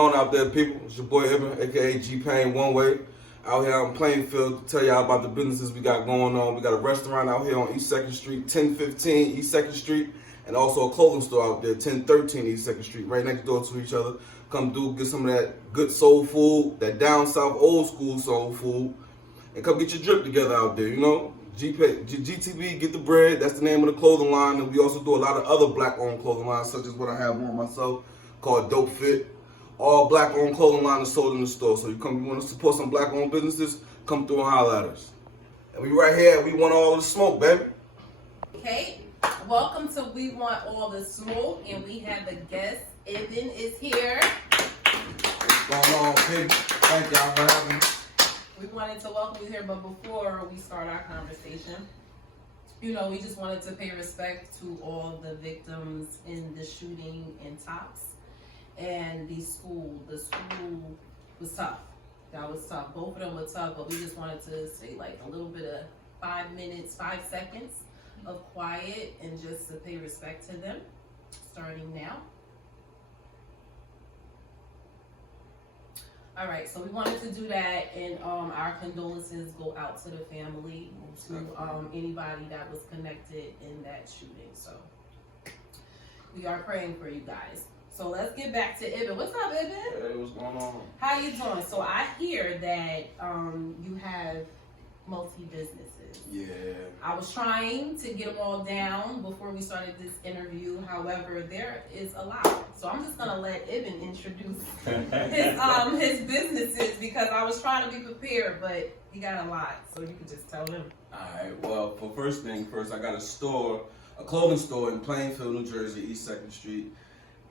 On out there, people. It's your boy Eben, aka G Pain One Way. Out here out in Plainfield to tell y'all about the businesses we got going on. We got a restaurant out here on East 2nd Street, 1015 East 2nd Street, and also a clothing store out there, 1013 East 2nd Street, right next door to each other. Come through, get some of that good soul food, that down south old school soul food, and come get your drip together out there, you know? GTB, get the bread, that's the name of the clothing line, and we also do a lot of other black-owned clothing lines, such as what I have on myself, called Dope Fit. All black-owned clothing line is sold in the store, so you want to support some black-owned businesses, come through and holler at us. And we right here, we want all the smoke, baby. Okay, welcome to We Want All the Smoke, and we have a guest. Eben is here. What's going on, baby? Thank y'all for having me. We wanted to welcome you here, but before we start our conversation, we just wanted to pay respect to all the victims in the shooting in Tops and the school. The school was tough. That was tough. Both of them were tough, but we just wanted to say like a little bit of 5 minutes, 5 seconds of quiet and just to pay respect to them, starting now. All right, so we wanted to do that, and our condolences go out to the family, to anybody that was connected in that shooting. So we are praying for you guys. So let's get back to Eben. What's up, Eben? Hey, what's going on? How you doing? So I hear that you have multi-businesses. Yeah. I was trying to get them all down before we started this interview. However, there is a lot. So I'm just gonna let Eben introduce his businesses because I was trying to be prepared, but he got a lot. So you can just tell him. Alright, well, for first thing first, I got a clothing store in Plainfield, New Jersey, East 2nd Street.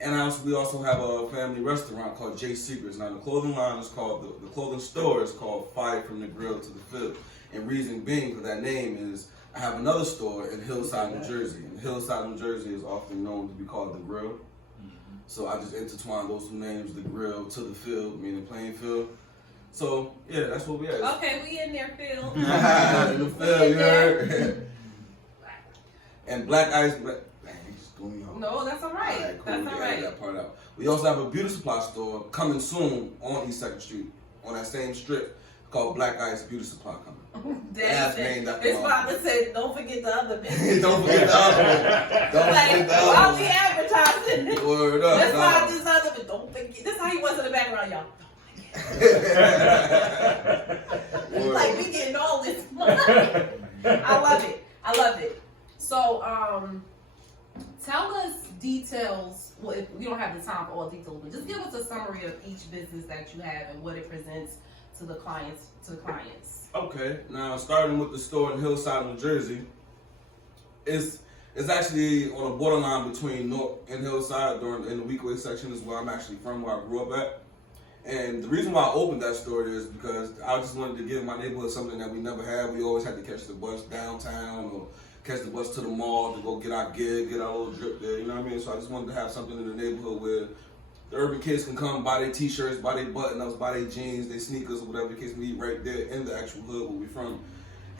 And we also have a family restaurant called J Secrets. Now the clothing line is called, the clothing store is called Fire from the Grill to the Field. And reason being for that name is I have another store in Hillside, New Jersey. And Hillside, New Jersey is often known to be called the Grill. So I just intertwined those two names, the Grill to the Field, meaning Plainfield. So yeah, that's what we at. Okay, we in there, Phil. In the field, you heard? And Black Ice, No, that's all right. Cool. That's all right. That part out. We also have a beauty supply store coming soon on East 2nd Street, on that same strip, called Black Ice Beauty Supply coming. That's named after his father said, don't forget the other business. Don't forget the other one. Don't forget the other one. While we advertising. Word up. That's why this other one. Don't forget. This is how he was in the background, y'all. It's like we getting all this money. I love it. I love it. So, tell us details. Well, if we don't have the time for all details, but just give us a summary of each business that you have and what it presents to the clients. Okay. Now, starting with the store in Hillside, New Jersey, it's actually on a borderline between North and Hillside. In the Weekway section is where I'm actually from, where I grew up at. And the reason why I opened that store is because I just wanted to give my neighborhood something that we never had. We always had to catch the bus downtown or catch the bus to the mall to go get our gig, get our little drip there, you know what I mean? So I just wanted to have something in the neighborhood where the urban kids can come buy their t-shirts, buy their button-ups, buy their jeans, their sneakers, or whatever the case may be, right there in the actual hood where we're from.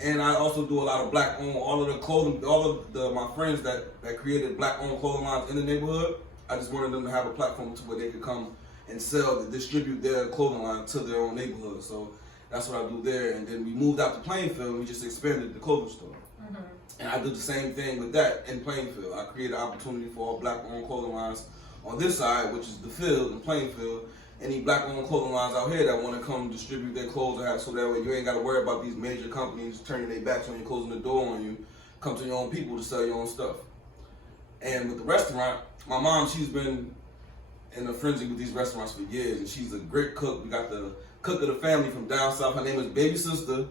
And I also do a lot of black-owned, all of the clothing, my friends that created black-owned clothing lines in the neighborhood, I just wanted them to have a platform to where they could come and sell, to distribute their clothing line to their own neighborhood. So that's what I do there. And then we moved out to Plainfield and we just expanded the clothing store. Mm-hmm. And I do the same thing with that in Plainfield. I created an opportunity for all black-owned clothing lines on this side, which is the field in Plainfield. Any black-owned clothing lines out here that want to come distribute their clothes, so that way you ain't got to worry about these major companies turning their backs on you, closing the door on you. Come to your own people to sell your own stuff. And with the restaurant, my mom, she's been in a frenzy with these restaurants for years, and she's a great cook. We got the cook of the family from down south. Her name is Baby Sister.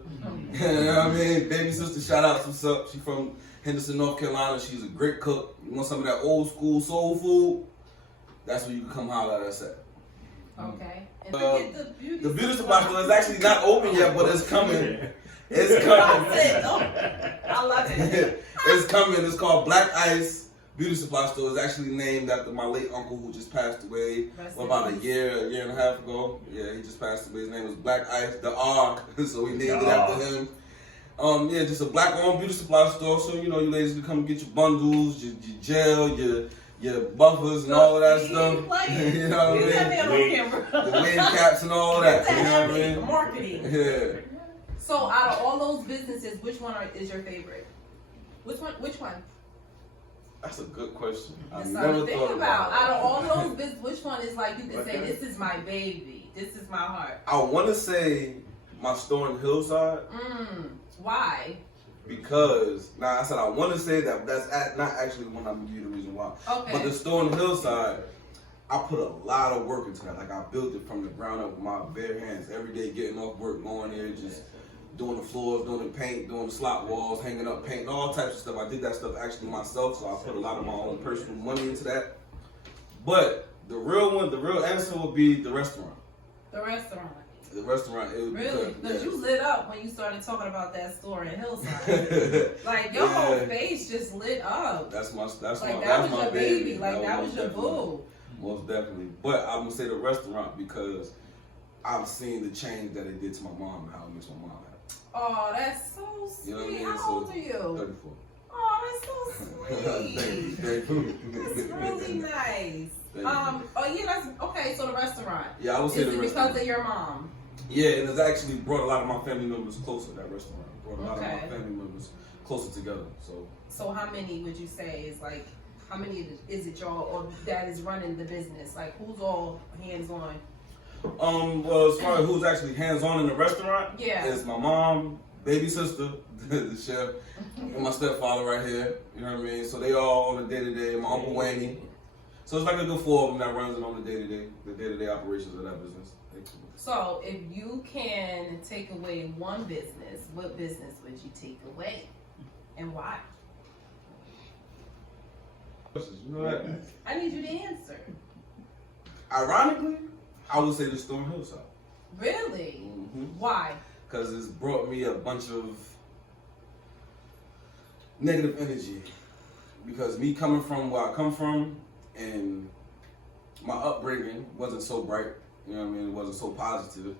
You know what I mean? Baby Sister, shout out, what's up? She's from Henderson, North Carolina. She's a great cook. You want some of that old school soul food? That's where you can come holler at us at. Okay. And the beauty supply store is actually not open yet, but it's coming. It's coming. I love it. It's coming. It's called Black Ice Beauty Supply Store. Is actually named after my late uncle who just passed away about a year and a half ago. Yeah, he just passed away. His name was Black Ice, the R, so we named it after him. Just a black-owned beauty supply store. So you ladies can come get your bundles, your gel, your your buffers and all of that stuff. Like, you know what I mean? The wave caps and all of that. You know what I mean? Marketing. Yeah. So out of all those businesses, which one is your favorite? Which one? That's a good question. That's I've something never to think thought about. about Out of all those businesses, which one is like you can say, Okay. this is my baby, this is my heart? I want to say my store in Hillside Why? because I said I want to say that not actually the one I'm gonna give you the reason why. Okay. But the store in Hillside, I put a lot of work into that. Like I built it from the ground up with my bare hands. Every day getting off work, going there, just doing the floors, doing the paint, doing the slot walls, hanging up paint, all types of stuff. I did that stuff actually myself, so I put a lot of my own personal money into that. But the real answer would be the restaurant. The restaurant. The restaurant. It would Really? Because you lit up when you started talking about that store in Hillside. Yes. Like your whole face just lit up. That's my That was your baby. Like that was your boo. Most definitely. But I'm gonna say the restaurant because I've seen the change that it did to my mom and how it makes my mom happy. Oh, that's so sweet. You know what I mean? How old are you? 34. Oh, that's so sweet. Thank you. That's really nice. Thank Oh yeah, that's okay. So the restaurant. Yeah, I would say Is the it restaurant. because of your mom? Yeah, and it's actually brought a lot of my family members closer. That restaurant brought a lot of Okay. my family members closer together. So how many would you say is like? How many is it y'all or that is running the business? Like who's all hands on? Well, as far as who's actually hands on in the restaurant, Yeah. it's my mom, baby sister, the chef, and my stepfather right here. You know what I mean? So they all on the day to day. My uncle Wayne. So it's like a good four of them that runs it on the day to day operations of that business. So if you can take away one business, what business would you take away, and why? You know that? I need you to answer. Ironically, I would say the store in Hillside. Really? Mm-hmm. Why? Because it's brought me a bunch of negative energy. Because me coming from where I come from and my upbringing wasn't so bright, you know what I mean? It wasn't so positive.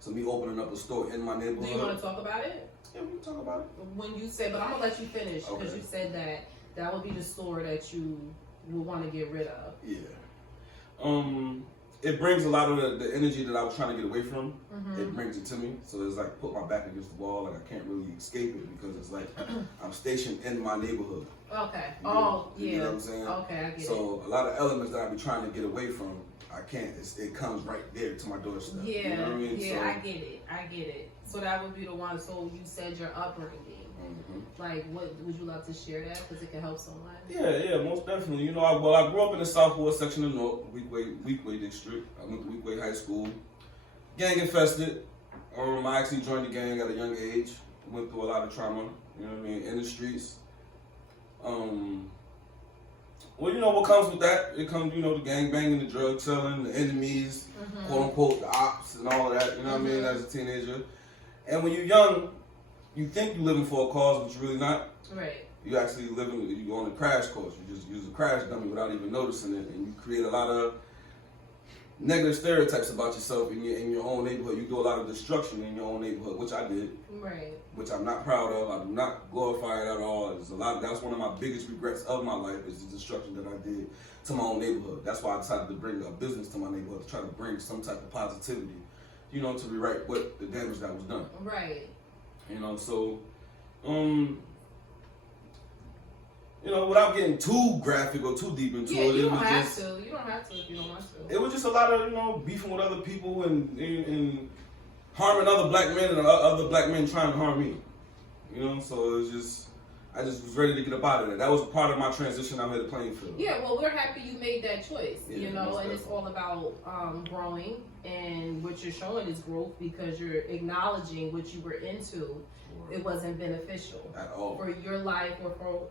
So me opening up a store in my neighborhood. Do you want to talk about it? Yeah, we can talk about it. When you say, but I'm gonna let you finish because Okay. you said that would be the store that you would want to get rid of. Yeah. It brings a lot of the energy that I was trying to get away from. Mm-hmm. It brings it to me. So it's like put my back against the wall. Like I can't really escape it because it's like I'm stationed in my neighborhood. Okay. You Oh, know, yeah. You know what I'm saying? Okay, I get it. So a lot of elements that I be trying to get away from, I can't. It comes right there to my doorstep. Yeah, You know what I mean? yeah, So, I get it. So that would be the one. So you said your upbringing. mhm. Like, what would you love to share that? Because it can help someone. Yeah, most definitely. You know, I grew up in the Southwest section of North, Weequahic District. I went to Weequahic High School. Gang infested. I actually joined the gang at a young age. Went through a lot of trauma, you know what I mean, in the streets. Well, you know what comes with that? It comes, you know, the gang banging, the drug selling, the enemies, quote unquote, the ops and all of that, you know what I mean, as a teenager. And when you're young, you think you're living for a cause, but you're really not. Right. You actually living, you go on a crash course. You just use a crash dummy without even noticing it, and you create a lot of negative stereotypes about yourself in your own neighborhood. You do a lot of destruction in your own neighborhood, which I did, Right. which I'm not proud of. I do not glorify it at all. There's a lot. That's one of my biggest regrets of my life is the destruction that I did to my own neighborhood. That's why I decided to bring a business to my neighborhood to try to bring some type of positivity, you know, to rewrite what the damage that was done. Right. You know, so, you know, without getting too graphic or too deep into Yeah, it, you it don't was have just, to. You don't have to if you don't want to. it was just a lot of, you know, beefing with other people and harming other black men and other black men trying to harm me. You know, so it was just, I just was ready to get up out of there. That was part of my transition out of the playing field. Yeah, well, we're happy you made that choice, Yeah, you know, most and it's all about growing, and what you're showing is growth because you're acknowledging what you were into. It wasn't beneficial At all. for your life or for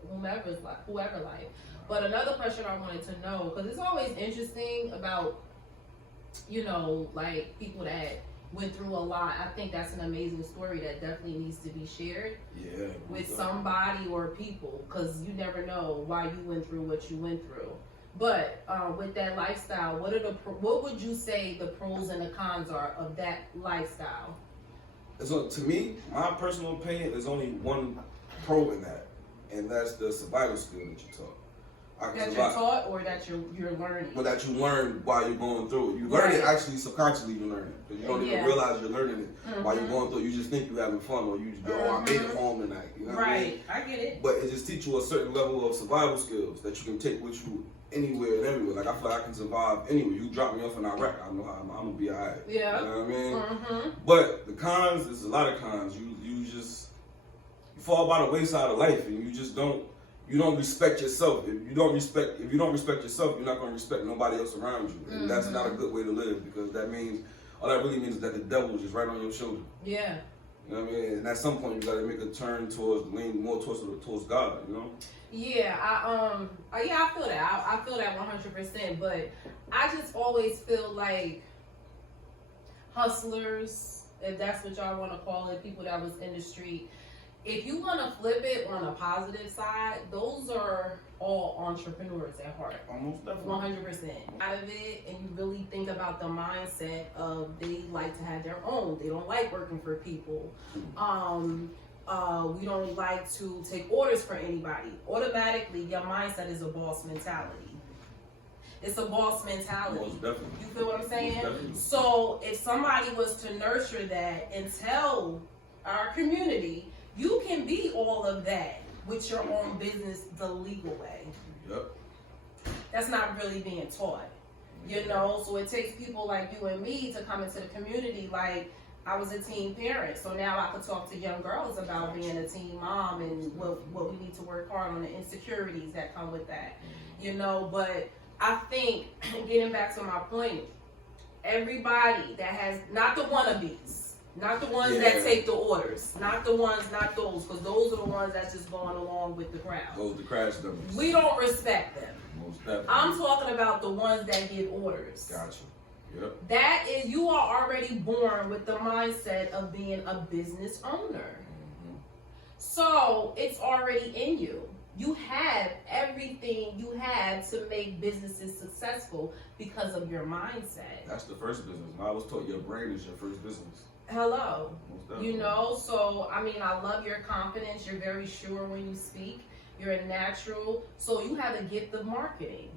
whoever life. But another question I wanted to know, because it's always interesting about, you know, like people that went through a lot. I think that's an amazing story that definitely needs to be shared Yeah. with somebody or people, because you never know why you went through what you went through. But with that lifestyle, what would you say the pros and the cons are of that lifestyle? So to me, my personal opinion, there's only one pro in that, and that's the survival skill that you taught. That you're taught or that you're learning? But that you learn while you're going through it. You learn it actually subconsciously. You learn it because you don't even realize you're learning it while you're going through it. You just think you're having fun, or you just go, "Oh, I made it home tonight." You know what I mean? I get it. But it just teaches you a certain level of survival skills that you can take with you anywhere and everywhere. Like I feel like I can survive anywhere. You drop me off in Iraq, I know how I'm gonna be alright. Yeah. You know what I mean? But the cons, there's a lot of cons. You just fall by the wayside of life, and you just don't. You don't respect yourself. If you don't respect yourself, you're not gonna respect nobody else around you, and that's not a good way to live because that means all that really means is that the devil is just right on your shoulder. Yeah. You know what I mean? And at some point, you gotta make a turn lean more towards God. You know? Yeah, I feel that. I feel that 100%. But I just always feel like hustlers, if that's what y'all want to call it, people that was in the street. If you want to flip it on a positive side, those are all entrepreneurs at heart. Almost definitely. 100%. Out of it, and you really think about the mindset of they like to have their own. They don't like working for people. We don't like to take orders for anybody. Automatically, your mindset is a boss mentality. It's a boss mentality. Most definitely. You feel what I'm saying? Most definitely. So if somebody was to nurture that and tell our community, you can be all of that with your own business the legal way. Yep. That's not really being taught. You know, so it takes people like you and me to come into the community. Like, I was a teen parent, so now I could talk to young girls about being a teen mom and what we need to work hard on, the insecurities that come with that. You know, but I think, getting back to my point, everybody that has, not the wannabes, not the ones that take the orders, not those, because those are the ones that's just going along with the crowd. Those the crash dummies. We don't respect them. Most definitely. I'm talking about the ones that give orders. Gotcha. Yep. That is, you are already born with the mindset of being a business owner. So it's already in you. You have everything you have to make businesses successful because of your mindset. That's the first business. I was taught your brain is your first business. Hello. You know, so I mean, I love your confidence. You're very sure when you speak. You're a natural. So you have a gift of marketing.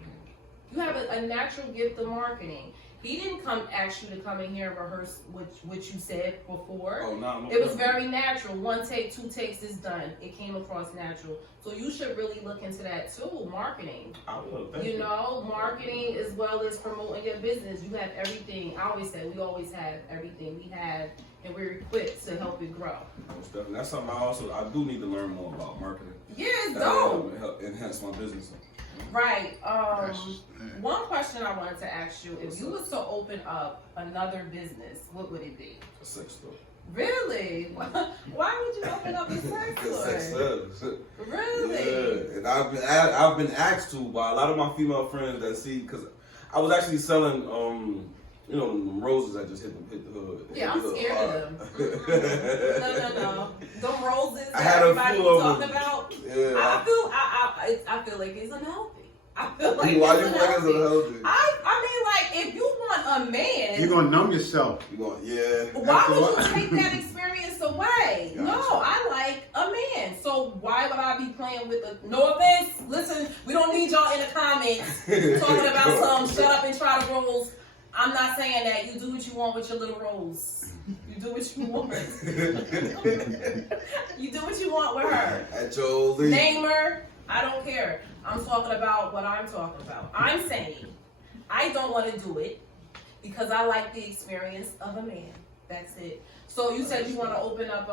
You have a natural gift of marketing. He didn't ask you to come in here and rehearse what you said before. Oh, no. It was very natural. 1 take, 2 takes is done. It came across natural. So you should really look into that too, marketing. I will. Thank you know, marketing as well as promoting your business. You have everything. I always say we always have everything we have, and we're equipped to help it grow. Most definitely. That's something I do need to learn more about marketing. Yeah, it's dope. Help enhance my business. Right. One question I wanted to ask you: if you was to open up another business, what would it be? A sex store. Really? Why would you open up a sex store? Sex sells. Really? Yeah. And I've been asked to by a lot of my female friends that see, because I was actually selling you know, them roses that just hit the hood. Yeah, I'm scared of them. No. Them roses I that had a everybody few of talking them. about. Yeah. I feel like it's unhealthy. I feel like Why it's you think it's unhealthy. unhealthy? I mean, like, if you want a man, You're gonna numb yourself. why would you take that experience away? Gotcha. No, I like a man. So why would I be playing with a? No offense. Listen, we don't need y'all in the comments talking about some shut up and try to rolls. I'm not saying that. You do what you want with your little rolls. You do what you want. You do what you want with her. At your league. Name her. I don't care. I'm talking about what I'm talking about. I'm saying I don't want to do it because I like the experience of a man. That's it. So you said you want to open up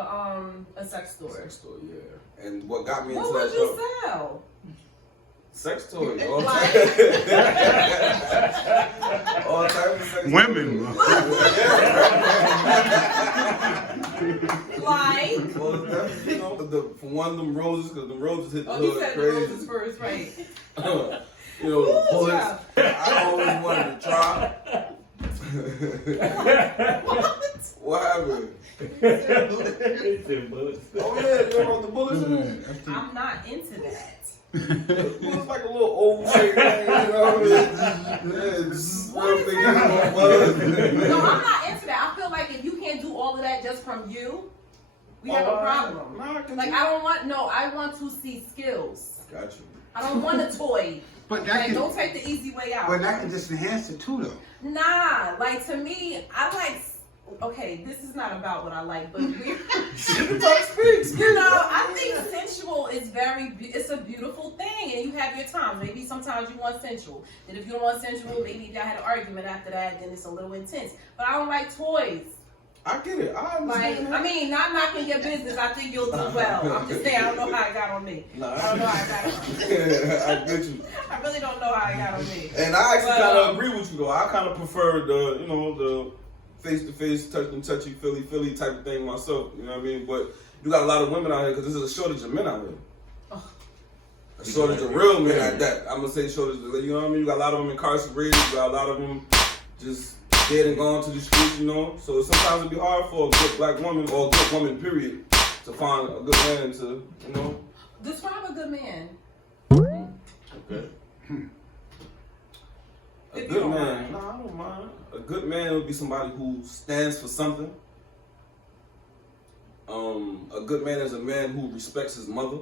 a sex store. Sex store, yeah. And what got me into What would that you show? sell? Sex toys. All Like- types of sex Women. toys. Like, Well, that's, you know, for one of them roses, because the roses hit the oh, you hood said the crazy. roses first, right? You know, the Ooh, bullets. child. I always wanted to try. What? What happened? Oh yeah, you know what the bullets is? I'm not into that. It's like a little oval shaped thing, you know? It's real big. No, I'm not into that. I feel like if you can't do all of that just from you, we have a problem. Like, I want to see skills. Got you. I don't want a toy. But that can, don't take the easy way out. But that can just enhance it too, though. Nah, like to me, I like. Okay, this is not about what I like, but I think sensual is it's a beautiful thing, and you have your time. Maybe sometimes you want sensual. And if you don't want sensual, maybe if y'all had an argument after that, then it's a little intense. But I don't like toys. I get it. I understand. I mean, not knocking your business. I think you'll do well. I'm just saying, I don't know how it got on me. I don't know how it got on me. I get you. I really don't know how it got on me. And I actually kind of agree with you, though. I kind of prefer the face-to-face, touchy, feely type of thing myself. You know what I mean? But you got a lot of women out here because there's a shortage of men out here. A shortage of real men at that. I'm going to say shortage of, you know what I mean? You got a lot of them incarcerated. You got a lot of them just dead and gone to the streets, you know? So sometimes it'd be hard for a good black woman or a good woman, period, to find a good man to, you know? Describe a good man. Okay. A good man. No, I don't mind. A good man would be somebody who stands for something. A good man is a man who respects his mother.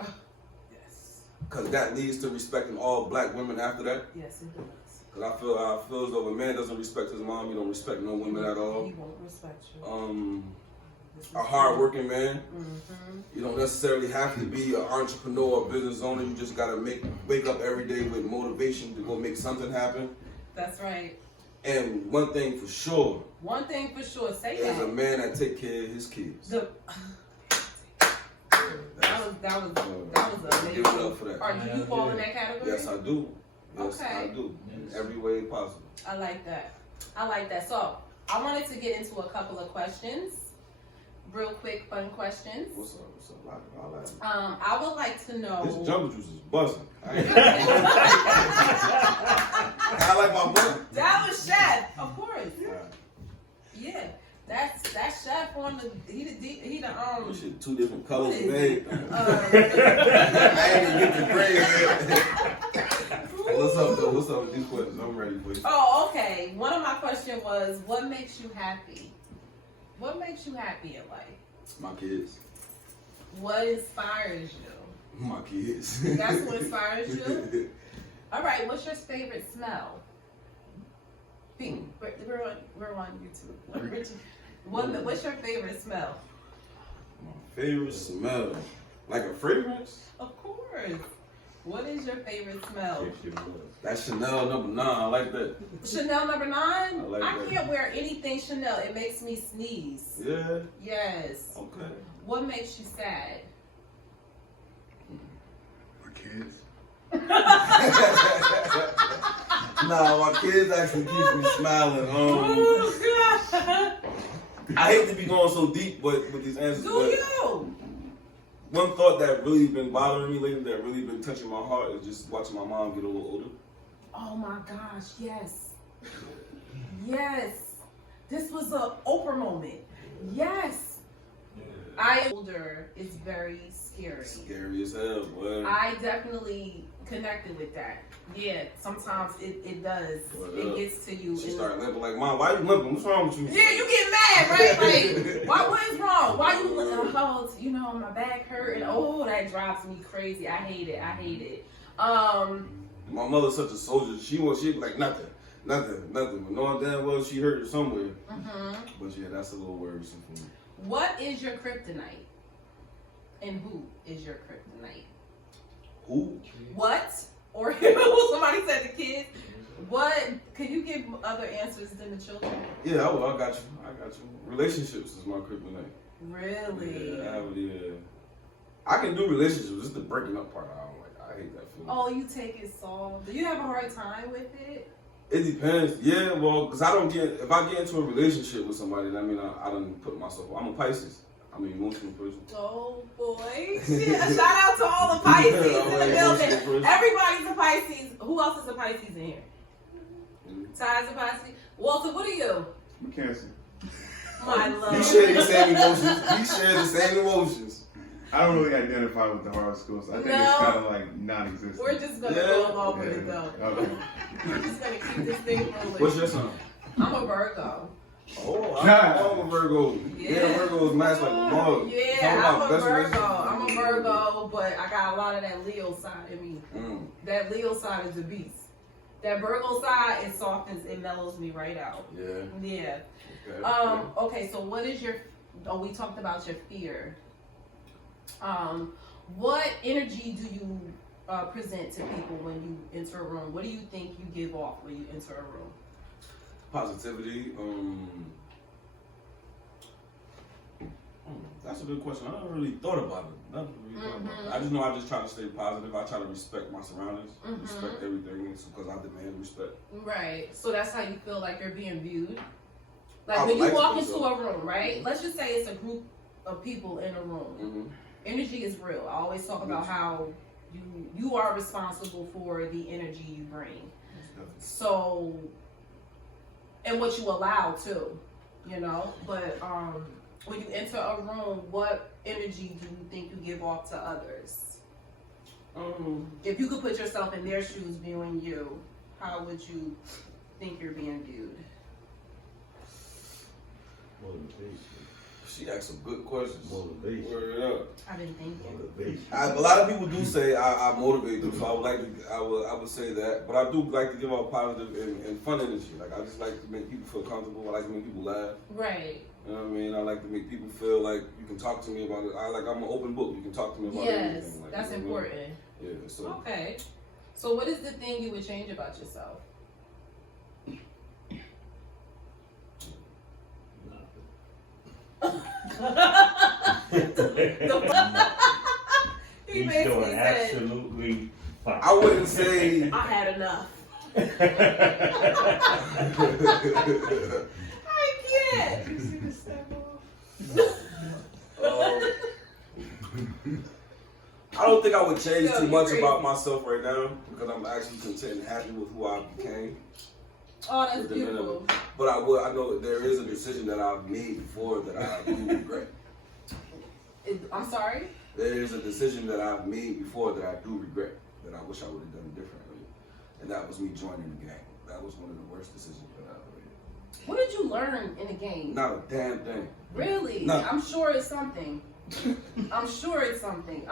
Yes. Because that leads to respecting all black women after that. Yes, it does. Because I feel as though if a man doesn't respect his mom, he don't respect no women at all. He won't respect you. A hard-working man. Mm-hmm. You don't necessarily have to be an entrepreneur or business owner. You just gotta wake up every day with motivation to go make something happen. That's right. And one thing for sure. Say is that. a man that take care of his kids. That was amazing. Give it up for that. Do you fall in that category? Yes, I do. Yes, Okay. I do. In every way possible. I like that. So I wanted to get into a couple of questions. Real quick, fun questions. What's up? I would like to know. This jungle juice is buzzing. I like my brother. That was Chef, of course. Yeah. That's Chef on the he the This shit 2 different colors, babe. I ain't even get the grade yet. What's up, though? What's up with these questions? I'm ready for you. Oh, okay. One of my questions was, what makes you happy? What makes you happy in life? My kids. What inspires you? My kids. That's what inspires you? All right, what's your favorite smell? Pink. We're on YouTube. What's your favorite smell? My favorite smell? Like a fragrance? Of course. What is your favorite smell? That's Chanel No. 9. I like that. Chanel No. 9? I like that. Can't wear anything Chanel. It makes me sneeze. Yeah? Yes. Okay. What makes you sad? My kids. Nah, my kids actually keep me smiling. Oh, God. I hate to be going so deep with these answers. Do but you? One thought that really been bothering me lately, that really been touching my heart, is just watching my mom get a little older. Oh my gosh, yes. Yes. This was an Oprah moment. Yes. Older is very scary. Scary as hell, boy. I definitely connected with that. Yeah, sometimes it does. It gets to you. She started limping like, Mom, why you limping? What's wrong with you? Yeah, you get mad, right? Like, what is wrong? Why you limping? Oh, my back hurt, and that drives me crazy. I hate it. My mother's such a soldier. She'd be like, nothing. But knowing damn well she hurt her somewhere. Mm-hmm. But yeah, that's a little worrisome for me. What is your kryptonite? And who is your kryptonite? Who? What? Or somebody said the kids. What? Can you give other answers than the children? Yeah, I got you. Relationships is my kryptonite. Really? Yeah. I can do relationships. Just the breaking up part, I don't like. I hate that feeling. Oh, you take it soft. Do you have a hard time with it? It depends. Yeah, well, because if I get into a relationship with somebody, that means I done put myself. I'm a Pisces. I'm an emotional person. Oh boy! Shout out to all the Pisces in the building. Everybody's a Pisces. Who else is a Pisces in here? Ty's a Pisces. Walter, what are you? I'm Cancer. My love. He shared the same emotions. I don't really identify with the horoscopes. I think it's kind of like non-existent. We're just gonna go along with it though. Okay. We're just gonna keep this thing rolling. What's your sign? I'm a Virgo. Oh, I'm a Virgo. Yeah, Virgos match like a mug. Yeah, I'm a Virgo. Virgo, but I got a lot of that Leo side in me. That Leo side is a beast. That Virgo side, it softens, it mellows me right out. Yeah. Okay, so what is your, we talked about your fear. What energy do you present to people when you enter a room? What do you think you give off when you enter a room? Positivity. That's a good question. I never really thought about it. I just know I just try to stay positive. I try to respect my surroundings, respect everything, because I demand respect. Right. So that's how you feel like you're being viewed. Like when you walk into a room, right? Let's just say it's a group of people in a room. Energy is real. I always talk about how you are responsible for the energy you bring. So, and what you allow too, you know. But when you enter a room, what energy do you think you give off to others? If you could put yourself in their shoes viewing you, how would you think you're being viewed? Motivation. She asked some good questions. Motivation. Word up. I've been thinking. Motivation. A lot of people do say I motivate them, so I would like to. I would say that, but I do like to give out positive and fun energy. Like I just like to make people feel comfortable. I like to make people laugh. Right. You know what I mean? I like to make people feel like you can talk to me about it. I'm an open book. You can talk to me about anything. Yes, Like, that's important. Yeah. So. Okay. So what is the thing you would change about yourself? He He's basically doing said, absolutely fine. I wouldn't say. I had enough. I can't. I don't think I would change Yo, too you much crazy. about myself right now because I'm actually content and happy with who I became. Oh, that's beautiful. But I know there is a decision that I've made before that I do regret. I'm sorry? There is a decision that I've made before that I do regret, that I wish I would have done differently. And that was me joining the gang. That was one of the worst decisions that I ever made. What did you learn in the game? Not a damn thing. Really? No. I'm sure it's something. I'm sure it's something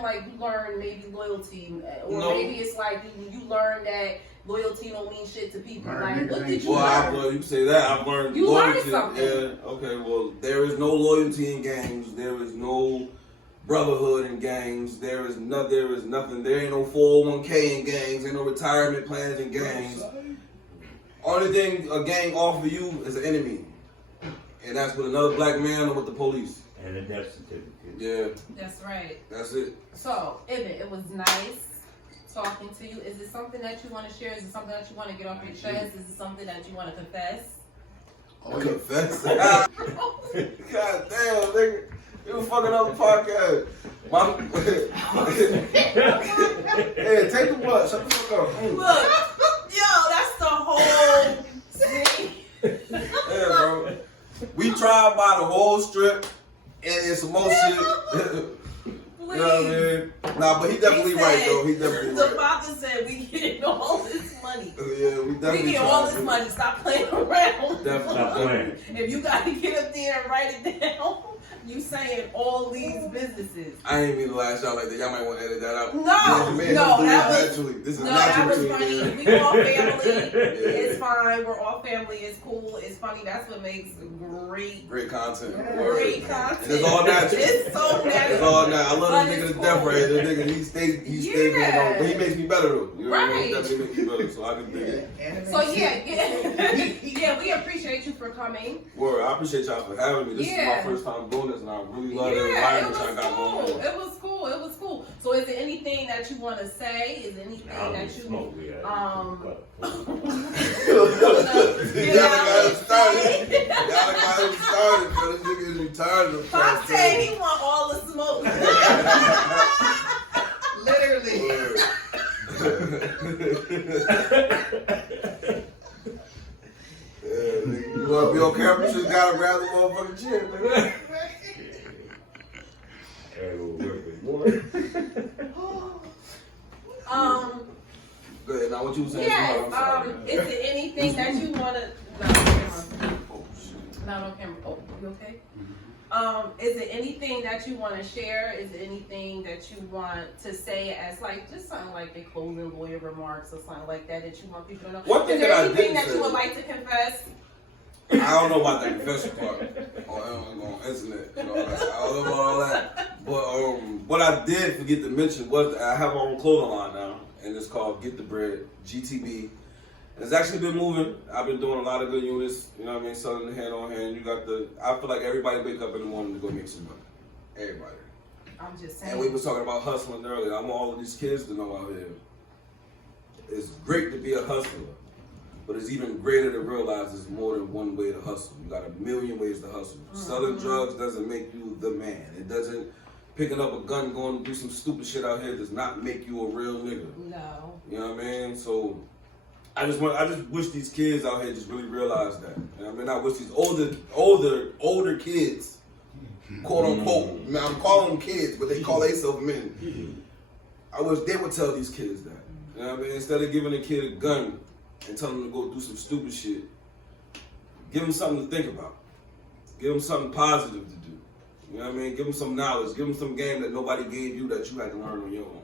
like you learn maybe loyalty, or maybe it's like you learn that loyalty don't mean shit to people. Like, what did you learn? Well, you say that. I've learned You loyalty. learned something. Yeah, okay, well, there is no loyalty in gangs. There is no brotherhood in gangs. There is nothing. There ain't no 401k in gangs. Ain't no retirement plans in gangs. Only thing a gang offer you is an enemy. And that's with another black man or with the police. And a death certificate. Yeah. That's right. That's it. So, Ibn, it was nice talking to you. Is it something that you want to share? Is it something that you want to get off your chest? Is it something that you want to confess? Oh, confess? God damn, nigga. You fucking up the podcast. Hey, take the blood. Shut the fuck up. Look, yo, that's the whole thing. Yeah, bro. We tried by the whole strip, and it's some more shit. You know what I mean? Nah, but he definitely right, though. He definitely The right. father said we getting all this money. Yeah, we definitely We get all this money. Stop playing around. Definitely. Stop playing. If you got to get up there and write it down, you saying all these businesses. I ain't mean to lash out like that. Y'all might want to edit that out. No, Man, no, do that was naturally. This is no, natural that was between funny. men. We all family. It's fine. We're all family. It's cool. It's funny. That's what makes great content. content. And it's all natural. It's so natural. It's all natural. I love But this nigga it's to death cool. right. This nigga, he stays being on. But he makes me better though. You know what I mean? He Right. definitely makes me better, so I can dig it. So yeah, we appreciate you for coming. Word, I appreciate y'all for having me. This is my Yeah. first time doing this, and I really love the Yeah, it environment was y'all got going cool. on. It was cool. It was cool. So is there anything that you want to say? Is there anything I don't that even you smoke weed. Get Y'all out got and it started. say. Y'all got it started, but this nigga is retarded. Pop said he want all the smoke. Literally. You want to be on camera? You just gotta grab the motherfucking chair, nigga. Go ahead. Now, what you was saying? Yes. I'm sorry. Is there anything that you want to? No, Oh shit. no camera. Oh, You okay? Is it anything that you want to share? Is it anything that you want to say as like just something like a closing lawyer remarks or something like that that you want people to know? One thing is there that I anything didn't that say- you would like to confess? I don't know about that confession part on internet. I don't know about all that. But what I did forget to mention was that I have my own clothing line now, and it's called Get the Bread, GTB. It's actually been moving. I've been doing a lot of good units, you know what I mean, selling the hand on hand. I feel like everybody wake up in the morning to go make some money. Everybody. I'm just saying. And we was talking about hustling earlier. I want all of these kids to know out here, it's great to be a hustler, but it's even greater to realize there's more than one way to hustle. You got a million ways to hustle. Selling drugs doesn't make you the man. It doesn't. Picking up a gun, going to do some stupid shit out here does not make you a real nigga. No. You know what I mean? So I just wish these kids out here just really realize that. You know what I mean? I wish these older kids, quote unquote. Now I'm calling them kids, but they call themselves men. I wish they would tell these kids that. You know what I mean? Instead of giving a kid a gun and telling them to go do some stupid shit, give them something to think about. Give them something positive to do. You know what I mean? Give them some knowledge. Give them some game that nobody gave you that you had to learn on your own.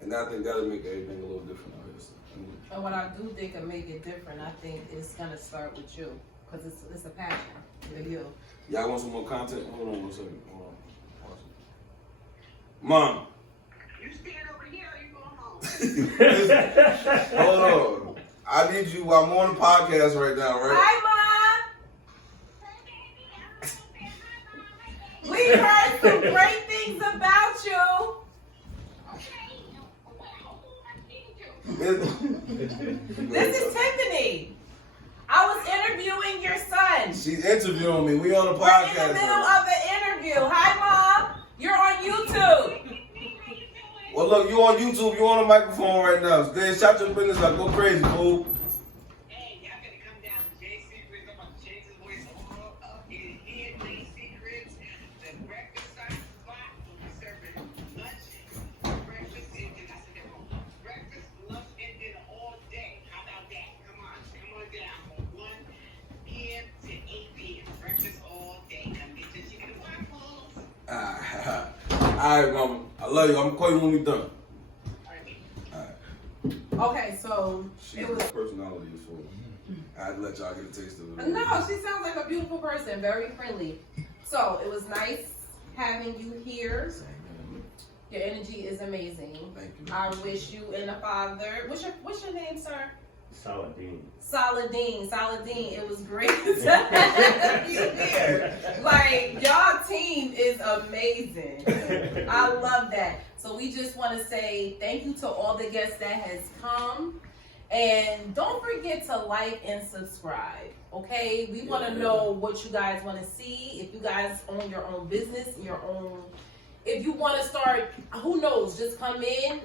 And I think that'll make everything a little different out here. So, And what I do think will make it different, I think it's gonna start with you, because it's a passion for you. y'all want some more content? Hold on one second. Hold on. Mom. You stand over here or you going home? Hold on. I need you. I'm on the podcast right now, right? Hi, Mom. We heard some great things about you. This is Tiffany. I was interviewing your son. She's interviewing me. We on the We're in the podcast. middle right of the interview. Hi, Mom. You're on YouTube. Well, look, you on YouTube. You on the microphone right now. Then shout your business out. Go crazy, fool. Hey, y'all gotta come down to Jay Secrets. I'm gonna change his voice all up in here. Jay Secrets, the breakfast spot. We'll be serving lunch, breakfast, and dinner. I said, breakfast, lunch, and dinner all day. How about that? Come on down from 1 p.m. to 8 p.m. Breakfast all day. Come get your chicken and waffles. All right, mama. I love you. I'm gonna call you when we done. All right. All right. Okay, so She's it was. personality is full. I had to let y'all get a taste of it. No, she sounds like a beautiful person, very friendly. So it was nice having you here. Your energy is amazing. Thank you. I wish you and the father. What's your name, sir? Saladin. Saladin. It was great to have you here. Like, y'all team is amazing. I love that. So we just want to say thank you to all the guests that has come. And don't forget to like and subscribe, okay? We want to know what you guys want to see. If you guys own your own business, if you want to start, who knows, just come in.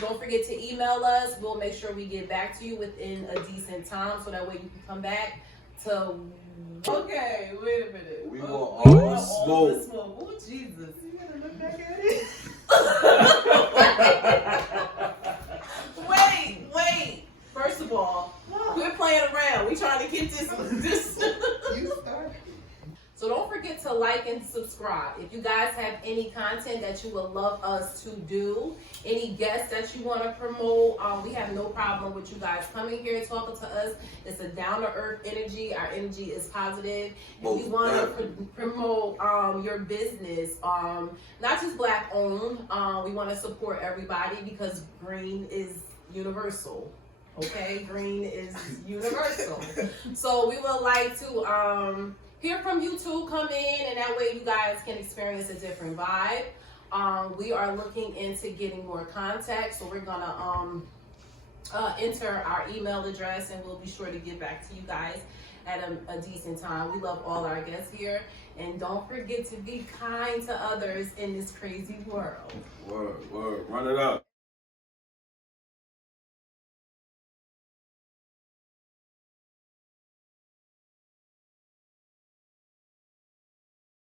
Don't forget to email us. We'll make sure we get back to you within a decent time so that way you can come back to. Okay, wait a minute. We want all the smoke. Oh, Jesus. You gotta look back at it. Wait. First of all, quit playing around. We trying to get this. You start. So don't forget to like and subscribe. If you guys have any content that you would love us to do, any guests that you want to promote, we have no problem with you guys coming here talking to us. It's a down-to-earth energy. Our energy is positive. And we want to promote your business, not just Black-owned. We want to support everybody because green is universal. Okay? Green is universal. So we would like to... hear from you too, come in, and that way you guys can experience a different vibe. We are looking into getting more contacts, so we're gonna enter our email address, and we'll be sure to get back to you guys at a decent time. We love all our guests here, and don't forget to be kind to others in this crazy world. Word. Run it up.